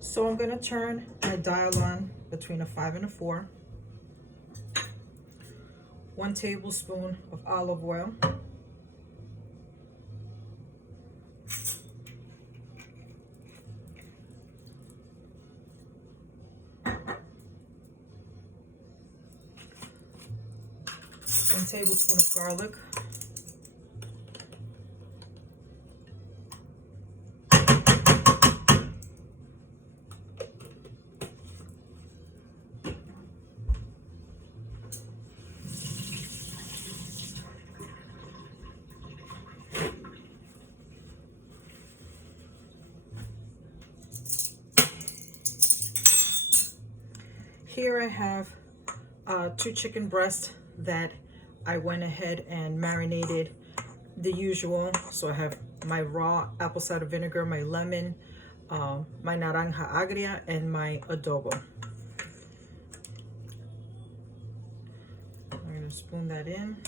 So I'm going to turn my dial on between a 5 and a 4. 1 tablespoon of olive oil. One tablespoon of garlic. Here I have 2 chicken breasts that I went ahead and marinated the usual. So I have my raw apple cider vinegar, my lemon, my Naranga Agria, and my Adobo. I'm going to spoon that in.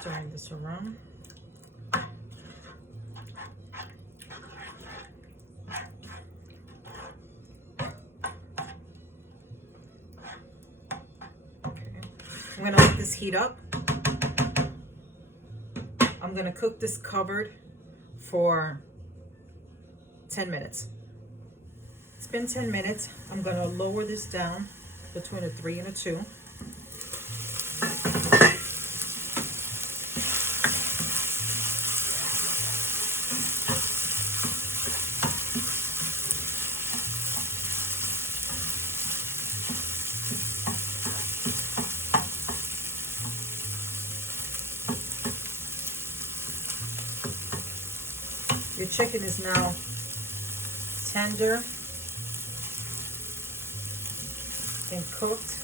Stirring this around. Okay. I'm going to let this heat up. I'm going to cook this covered for 10 minutes. It's been 10 minutes. I'm going to lower this down between a 3 and a 2. Your chicken is now tender and cooked.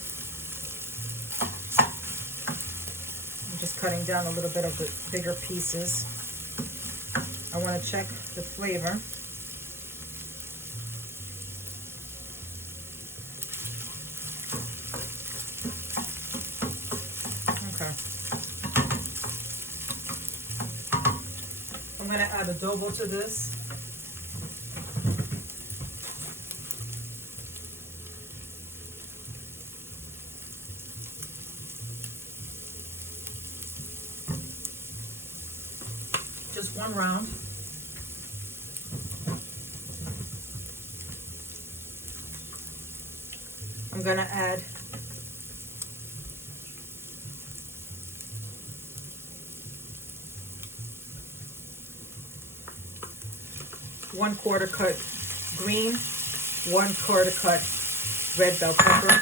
I'm just cutting down a little bit of the bigger pieces. I want to check the flavor. I'm going to add adobo to this. Just 1 round. I'm going to add ¼ cut green, ¼ cut red bell pepper.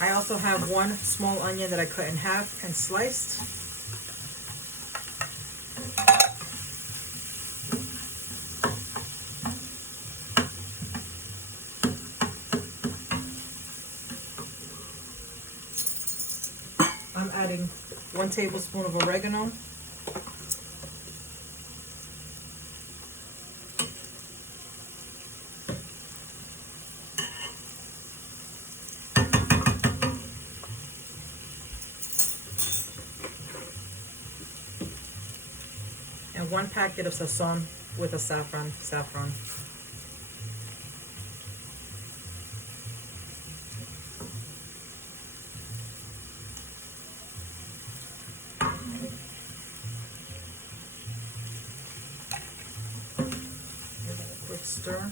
I also have 1 small onion that I cut in half and sliced. I'm adding 1 tablespoon of oregano. And 1 packet of Sazon with Azafran. Give it a quick stir.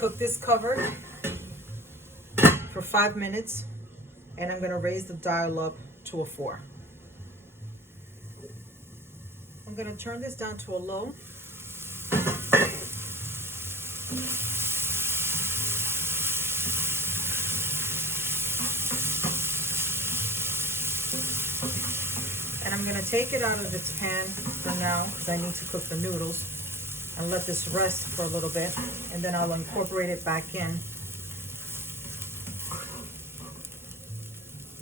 Cook this covered for 5 minutes, and I'm going to raise the dial up to a 4. I'm going to turn this down to a low. And I'm going to take it out of its pan for now because I need to cook the noodles and let this rest for a little bit, and then I'll incorporate it back in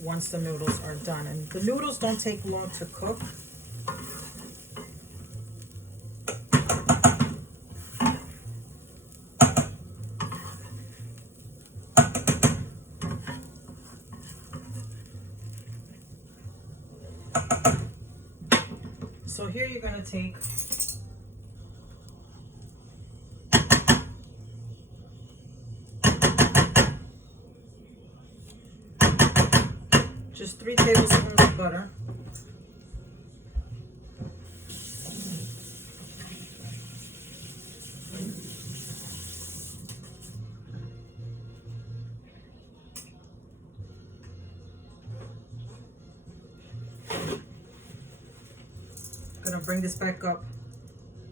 once the noodles are done. And the noodles don't take long to cook. So here you're going to take just 3 tablespoons of butter. I'm going to bring this back up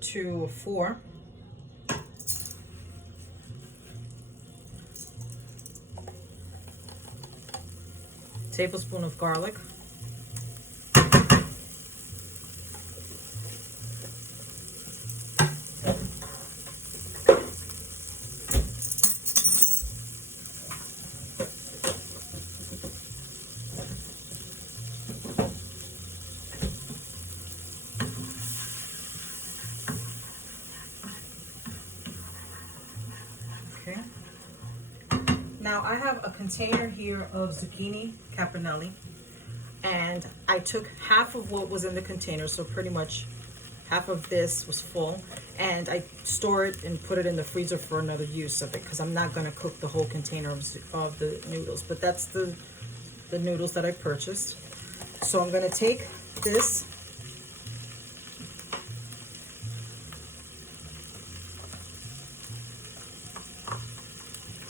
to 4. Tablespoon of garlic. Okay. Now I have a container here of zucchini caponelli, and I took half of what was in the container, so pretty much half of this was full, and I store it and put it in the freezer for another use of it because I'm not going to cook the whole container of the noodles, but that's the noodles that I purchased. So I'm going to take this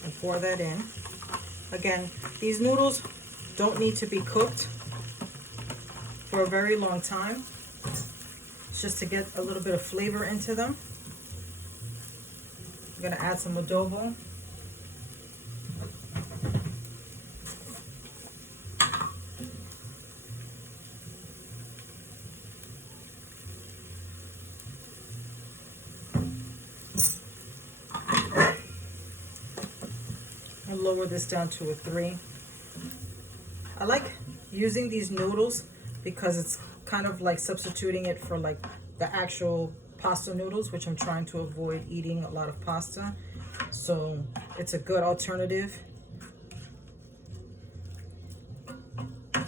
and pour that in. Again, these noodles don't need to be cooked for a very long time. It's just to get a little bit of flavor into them. I'm going to add some adobo. I'll lower this down to a 3. I like using these noodles because it's kind of like substituting it for like the actual pasta noodles, which I'm trying to avoid eating a lot of pasta. So it's a good alternative. Okay.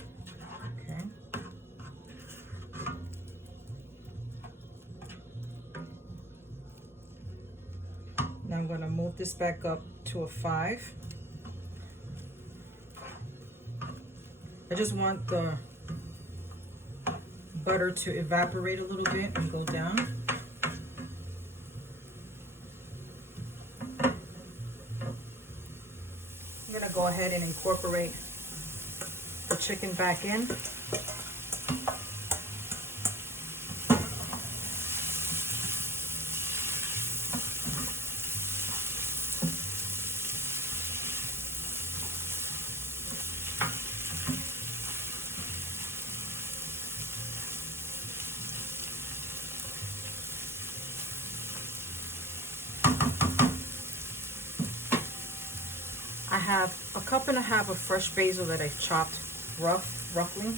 Now I'm going to move this back up to a 5. I just want the butter to evaporate a little bit and go down. I'm going to go ahead and incorporate the chicken back in. I have a 1.5 cups of fresh basil that I've chopped roughly.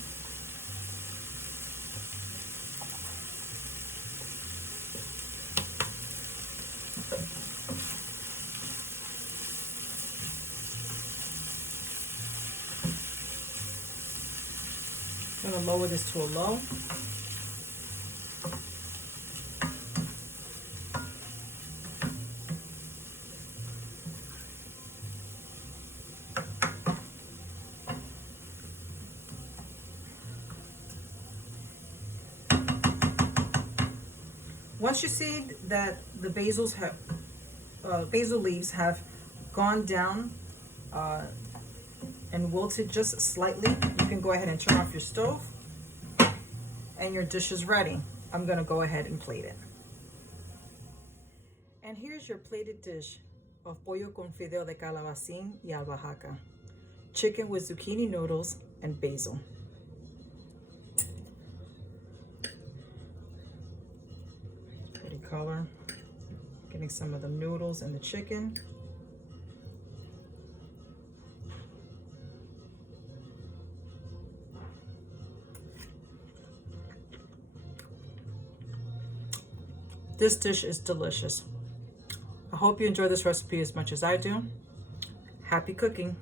I'm going to lower this to a low. Once you see that the basil leaves have gone down and wilted just slightly, you can go ahead and turn off your stove, and your dish is ready. I'm going to go ahead and plate it. And here's your plated dish of pollo con fideo de calabacín y albahaca. Chicken with zucchini noodles and basil. Pretty color. Getting some of the noodles and the chicken. This dish is delicious. I hope you enjoy this recipe as much as I do. Happy cooking!